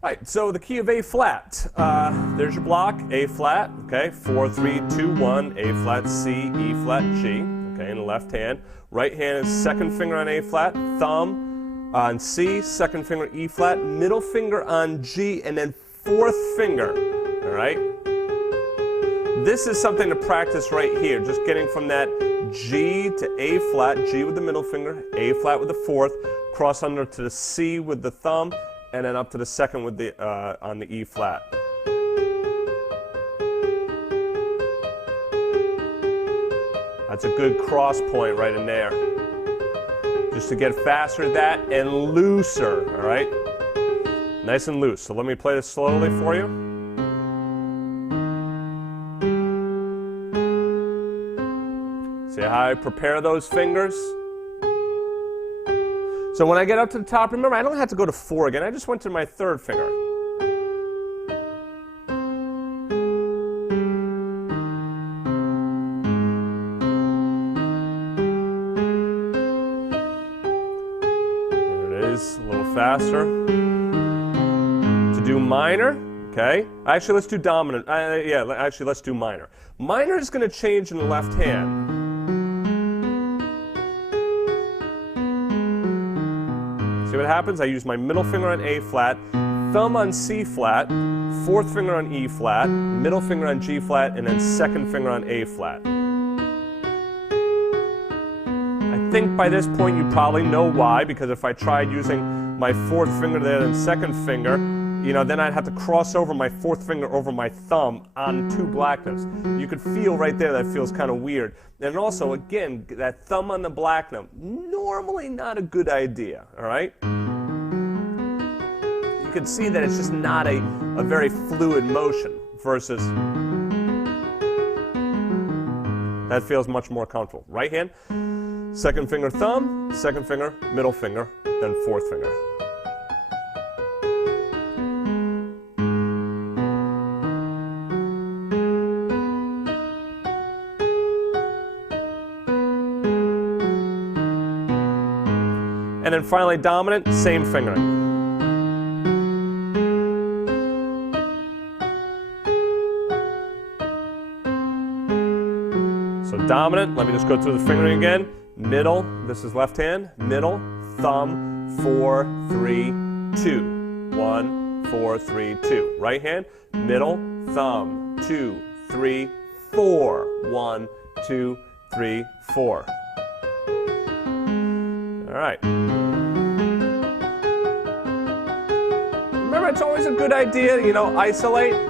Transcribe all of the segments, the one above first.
Right, so the key of A flat. There's your block, A flat, okay, 4, 3, 2, 1, A flat, C, E flat, G, okay, in the left hand. Right hand is second finger on A flat, thumb on C, second finger E flat, middle finger on G, and then fourth finger, all right? This is something to practice right here, just getting from that G to A flat, G with the middle finger, A flat with the fourth, cross under to the C with the thumb, and then up to the second with the on the E flat. That's a good cross point right in there. Just to get faster at that and looser, all right? Nice and loose. So let me play this slowly for you. See how I prepare those fingers? So when I get up to the top, remember, I don't have to go to 4 again. I just went to my third finger. There it is, a little faster. To do minor, okay? Actually, let's do dominant. Actually, let's do minor. Minor is going to change in the left hand. See what happens? I use my middle finger on A flat, thumb on C flat, fourth finger on E flat, middle finger on G flat, and then second finger on A flat. I think by this point you probably know why, because if I tried using my fourth finger there and second finger, you know, then I'd have to cross over my fourth finger over my thumb on 2 black notes. You could feel right there that feels kind of weird. And also, again, that thumb on the black note, normally not a good idea, all right? You can see that it's just not a very fluid motion versus that feels much more comfortable. Right hand, second finger thumb, second finger, middle finger, then fourth finger. And then finally dominant, same fingering. So dominant, let me just go through the fingering again. Middle, this is left hand, middle, thumb, 4, 3, 2. 1, 4, 3, 2. Right hand, middle, thumb, 2, 3, 4. 1, 2, 3, 4. All right. Remember, it's always a good idea, you know, isolate. You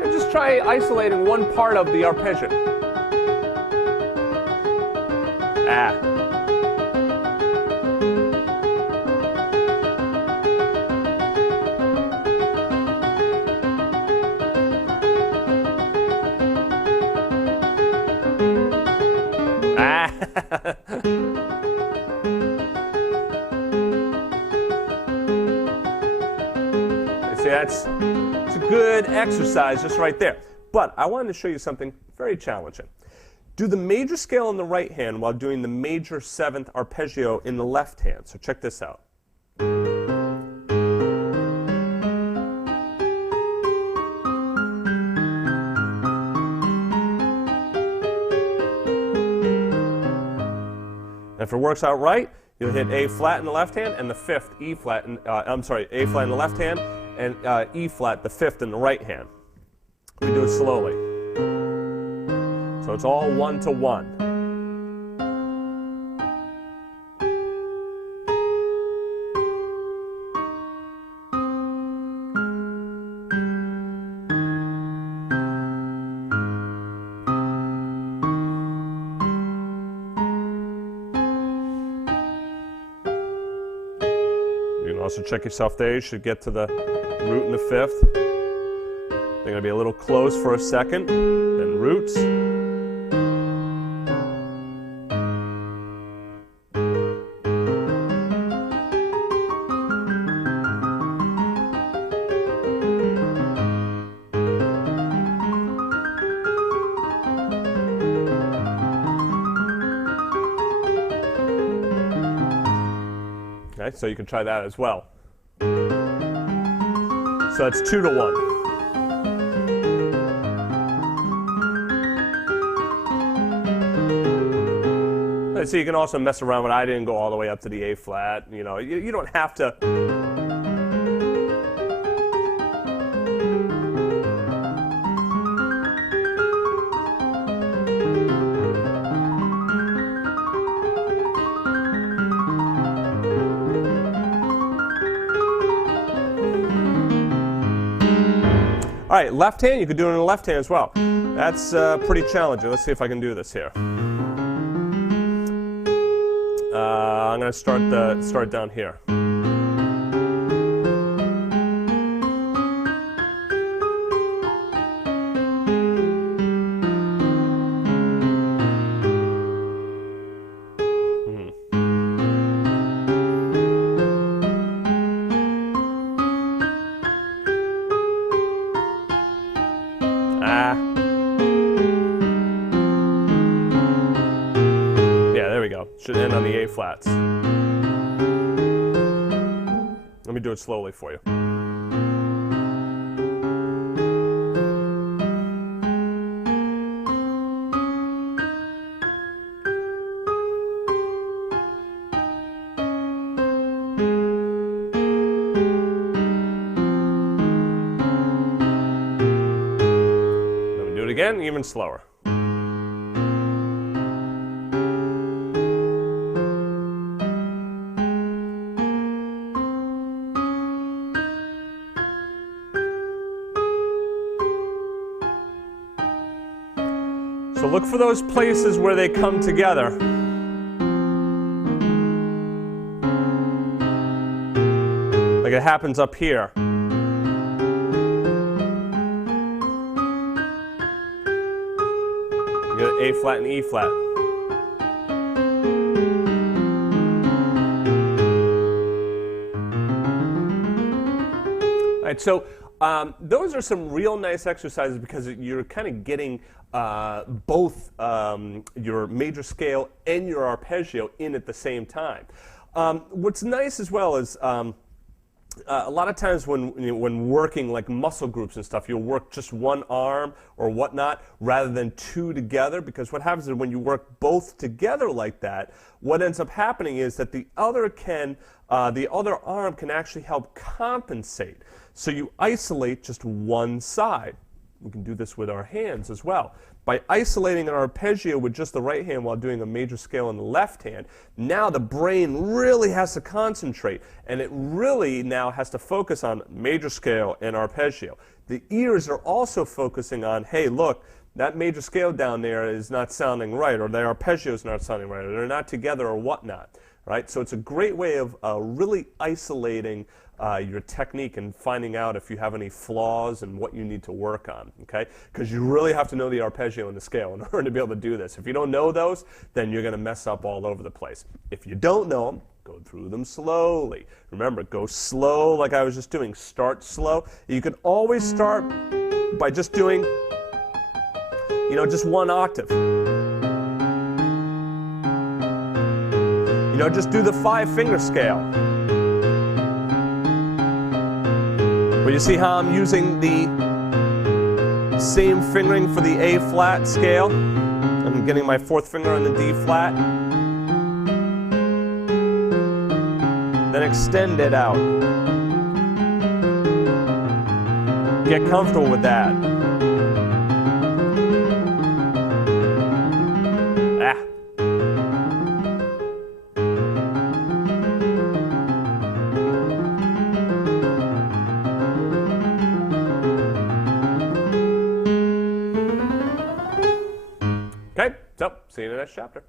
know, just try isolating one part of the arpeggio. Ah. Ah. It's a good exercise just right there. But I wanted to show you something very challenging. Do the major scale in the right hand while doing the major 7th arpeggio in the left hand. So check this out. And if it works out right, you'll hit A flat in the left hand and the 5th E flat, A flat in the left hand and E flat, the 5th in the right hand. We do it slowly. So it's all 1 to 1. You can also check yourself there. You should get to the root in the 5th. They're going to be a little close for a second, then roots. Okay, so you can try that as well. So it's 2 to 1. So you can also mess around with, I didn't go all the way up to the A flat. You know, you don't have to. All right, left hand, you could do it in the left hand as well. That's pretty challenging. Let's see if I can do this here. I'm going to start down here. Yeah, there we go. Should end on the A flats. Let me do it slowly for you. Let me do it again, even slower. So look for those places where they come together. Like it happens up here. You get A flat and E flat. All right, so those are some real nice exercises because you're kind of getting both your major scale and your arpeggio in at the same time. What's nice as well is a lot of times when working like muscle groups and stuff, you'll work just one arm or whatnot rather than two together, because what happens is when you work both together like that, what ends up happening is that the other arm can actually help compensate. So you isolate just one side. We can do this with our hands as well. By isolating an arpeggio with just the right hand while doing a major scale in the left hand, now the brain really has to concentrate, and it really now has to focus on major scale and arpeggio. The ears are also focusing on, hey, look, that major scale down there is not sounding right, or the arpeggio is not sounding right, or they're not together, or whatnot. Right? So it's a great way of really isolating your technique and finding out if you have any flaws and what you need to work on, okay? Because you really have to know the arpeggio and the scale in order to be able to do this. If you don't know those, then you're going to mess up all over the place. If you don't know them, go through them slowly. Remember, go slow like I was just doing. Start slow. You can always start by just doing, you know, just one octave. You know, just do the 5-finger scale. But you see how I'm using the same fingering for the A flat scale? I'm getting my 4th finger on the D flat. Then extend it out. Get comfortable with that. Okay, so see you in the next chapter.